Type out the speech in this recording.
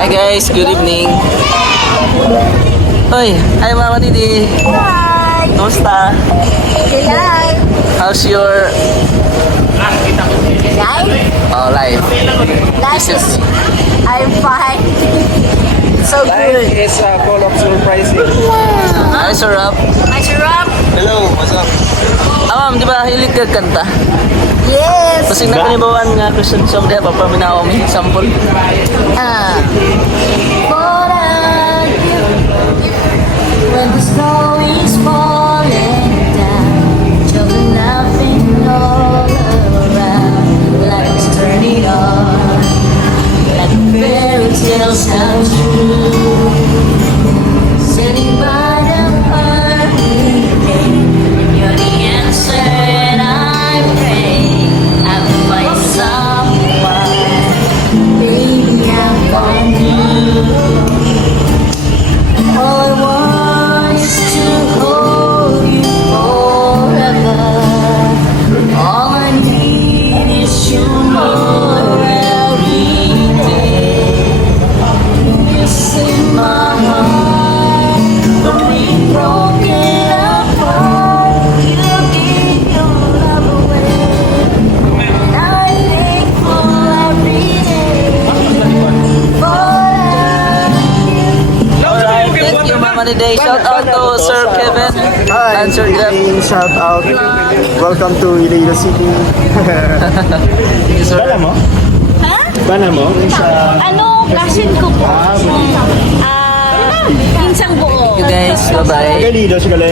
Hi guys, good evening. Hoy, hi Mama Didi. Hi! Kumusta? Hello! How's your life? Life This is I'm fine. So good. It's full of surprising. Hi Sir Rob. Hi, Rob. Hello, what's up? Ma'am, di ba hilig ka kanta? Yes! Kasi nakalibawan nga Christian song diya, papaminaw mi sample. What I do when the snow is falling down, children laughing all around, lights turning on, like fairy tales come true. Sitting by the early day, you're the answer and I pray I will find someone, baby, I want you. All I want is to hold you forever. All I need is your more every day. This in my heart, when we've broken apart, you give your love away, and I thankful every day for Alright, thank you Mama Didi. Shout out to Sir Kevin Hi, and Sir Jeff. shout out. Welcome to Iloilo City. Thank you, Sir. Bala mo? Ha? Bala mo? Ano, klasin ko po. Pinsang buo. Thank you guys. Bye-bye. Iloilo, sigala.